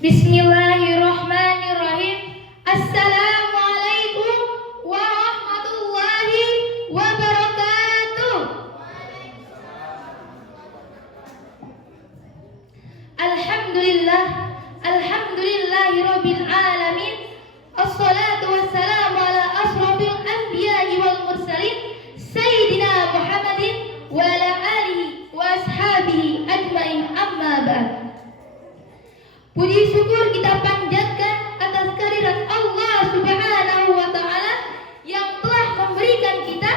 Bismillahirrahmanirrahim. Assalamualaikum warahmatullahi wabarakatuh. Alhamdulillah, alhamdulillahirabbil alamin. Assalatu wassalamu ala asrofil anbiya'i wal mursalin Sayyidina Muhammadin wa ala alihi wa ashabihi ajmain, amma ba'd. Puji syukur kita panjatkan atas kehadirat Allah Subhanahu wa ta'ala yang telah memberikan kita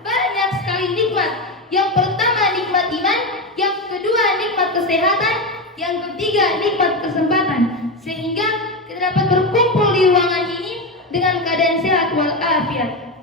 banyak sekali nikmat. Yang pertama nikmat iman, yang kedua nikmat kesehatan, yang ketiga nikmat kesempatan, sehingga kita dapat berkumpul di ruangan ini dengan keadaan sehat walafiat.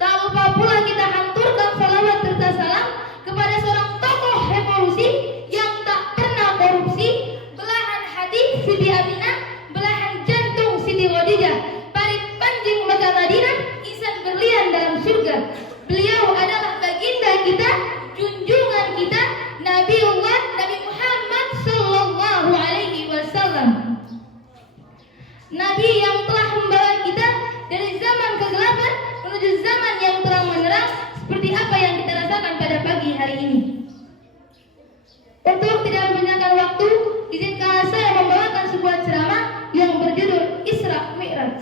Tak lupa pula kita hanturkan salawat serta salam kepada seorang tokoh revolusi yang tak pernah korupsi, belahan hati Siti Aminah, belahan jantung Siti Khadijah, parit panjang Mekah Madinah, insan berlian dalam surga. Beliau adalah baginda kita, junjungan kita, Nabiullah Nabi Muhammad sallallahu alaihi wasallam. Nabi yang telah membawa kita dari zaman kegelapan menuju zaman yang terang menerang, seperti apa yang kita rasakan pada pagi hari ini. Untuk tidak menggunakan waktu, izinkan saya membawakan sebuah ceramah yang berjudul Isra Mi'raj.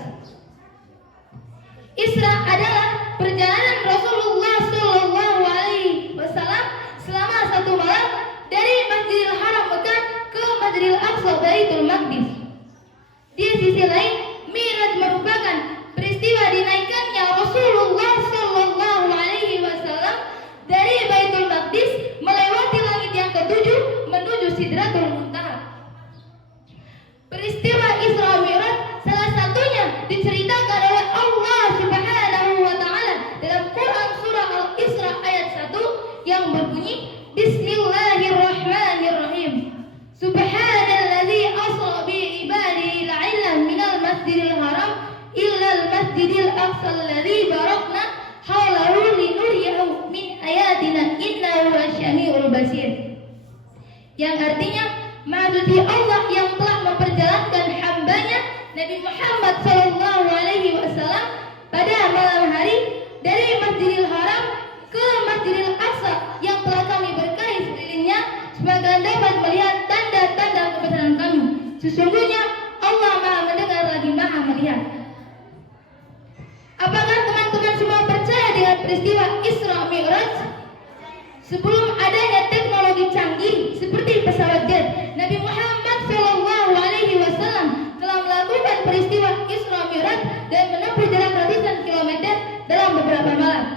Isra adalah perjalanan Rasulullah sallallahu alaihi wasallam selama satu malam dari Masjidil Haram Mekah ke Masjidil Aqsa Baitul Maqdis. Di sisi lain, Mi'raj merupakan peristiwa dinaikannya Rasulullah sallallahu alaihi wasallam dari Baitul Maqdis melewati langit yang ketujuh menuju Sidratul Muntaha. Peristiwa Isra Mi'raj salah satunya diceritakan oleh Allah Subhanahu wa ta'ala dalam Quran surah Al-Isra ayat 1 yang berbunyi, Bismillahirrahmanirrahim. Subhanalladzi asra bi ibadihi la'ilan minal masjidil haram illal masjidil aqsa alladzi barakna haulahu linuriyahu min ayatina innahu wasyami'ul basir. Yang artinya, maksudnya Allah yang telah memperjalankan hambanya Nabi Muhammad sallallahu alaihi wasallam pada malam hari dari Masjidil Haram ke Masjidil Aqsa yang telah kami berkahi sekelilingnya supaya kalian dapat melihat tanda-tanda kebesaran kami. Sesungguhnya Allah Maha mendengar lagi Maha melihat. Apakah teman-teman semua percaya dengan peristiwa Isra Mi'raj? Sebelum adanya teknologi canggih seperti pesawat jet, Nabi Muhammad sallallahu alaihi wasallam telah melakukan peristiwa Isra Mi'raj dan menempuh jarak ratusan kilometer dalam beberapa malam.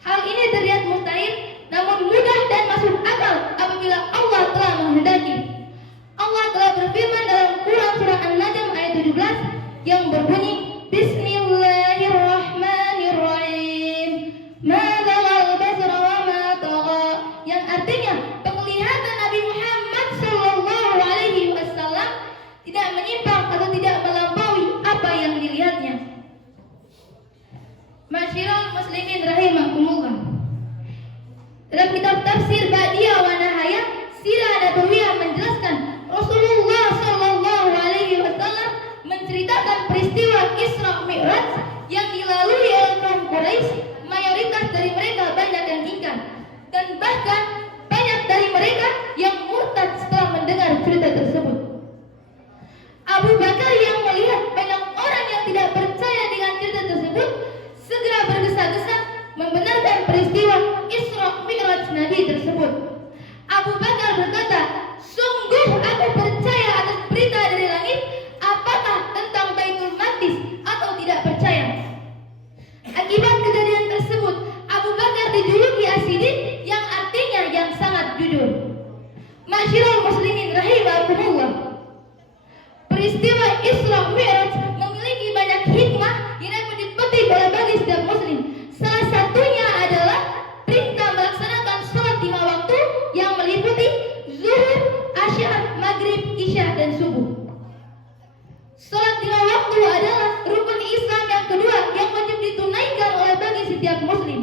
Hal ini terlihat mustahil, namun mudah dan masuk akal apabila Allah telah menghendaki. Allah telah berfirman dalam Quran surah An-Najm ayat 17 yang berbunyi, Bismillahirrahmanirrahim. Ma dhagal basara wa ma tagha, yang artinya penglihatan Nabi Muhammad sallallahu alaihi wasallam tidak menyimpang atau tidak melampaui apa yang dilihatnya. Masyiral muslimin rahimakumullah. Dalam kitab tafsir Badiah wa Nahaya, Sirah Nabawiyah menjelaskan Rasulullah sallallahu alaihi wasallam menceritakan peristiwa Isra Mi'raj yang dilalui oleh kaum Quraisy. Mayoritas dari mereka banyak yang ingkar, dan bahkan banyak dari mereka yang murtad setelah mendengar cerita tersebut. Abu Bakar yang melihat banyak orang yang tidak percaya dengan cerita tersebut segera bergesa-gesa membenarkan peristiwa Isra Mi'raj Nabi tersebut. Abu Bakar berkata, sungguh aku percaya atas berita dari langit, apakah tentang Baitul Maqdis atau tidak percaya. Akibat kejadian tersebut, Abu Bakar dijuluki As-Siddiq yang artinya yang sangat jujur. Masyiral muslimin rahimakumullah. Peristiwa Isra Mi'raj memiliki banyak hikmah yang dapat dipetik oleh bagi setiap muslim. Salah satunya adalah perintah melaksanakan sholat 5 waktu yang meliputi zuhur, asyar, maghrib, isya, dan subuh. Sholat 5 waktu adalah rukun Islam yang kedua yang wajib ditunaikan oleh bagi setiap muslim,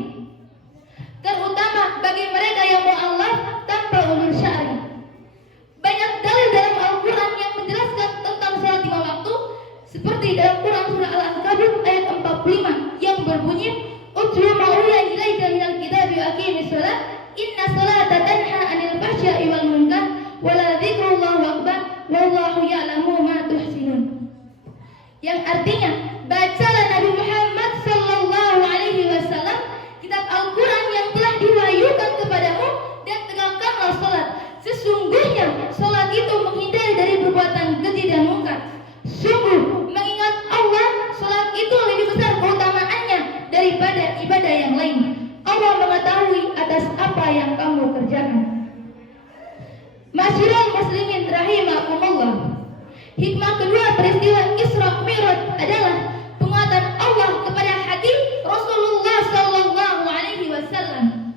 terutama bagi mereka yang mu'allaf tanpa umur syar'i. Banyak dalil dalam Al-Quran Allahu Akbar, wallahu ya'lamu ma tuhsinun. Yang artinya, bacalah Nabi Muhammad sallallahu alaihi wasallam kitab Al-Qur'an yang telah diwahyukan kepadamu dan tegakkanlah salat. Sesungguhnya salat itu menghindari dari perbuatan keji dan mungkar. Sungguh mengingat Allah, salat itu lebih besar keutamaannya daripada ibadah yang lain. Allah mengetahui atas apa yang kamu kerjakan. Masyurul muslimin rahimakumullah. Hikmah kedua peristiwa Isra Mi'raj adalah penguatan Allah kepada hati Rasulullah sallallahu alaihi wasallam.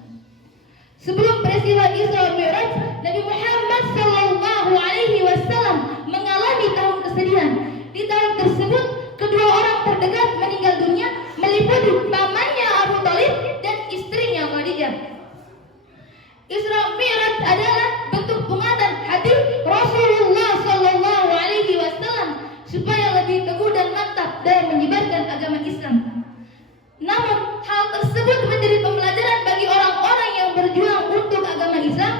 Sebelum peristiwa Isra Mi'raj, Nabi Muhammad sallallahu alaihi wasallam mengalami tahun kesedihan. Di tahun tersebut, kedua orang terdekat meninggal dunia, meliputi pamannya Abu Thalib dan istrinya Khadijah. Isra Mi'raj adalah bentuk penguatan hati Rasulullah sallallahu alaihi wasallam supaya lebih teguh dan mantap dalam menyebarkan agama Islam. Namun, hal tersebut menjadi pembelajaran bagi orang-orang yang berjuang untuk agama Islam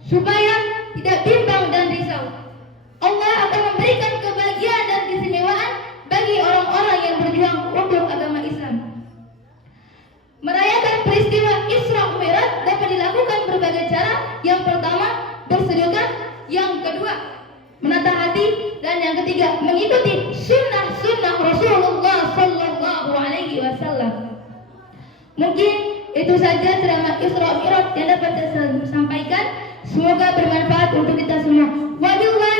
supaya tidak bimbang dan risau. Allah akan memberikan kebahagiaan dan keistimewaan bagi orang-orang yang berjuang untuk agama Islam. Merayakan peristiwa Isra Mi'raj dapat dilakukan berbagai cara. Yang pertama, bersedekah. Yang kedua, menata hati. Dan yang ketiga, mengikuti sunnah-sunnah Rasulullah sallallahu alaihi wasallam. Mungkin itu saja ceramah Isra Mi'raj yang dapat saya sampaikan. Semoga bermanfaat untuk kita semua. Wabillahi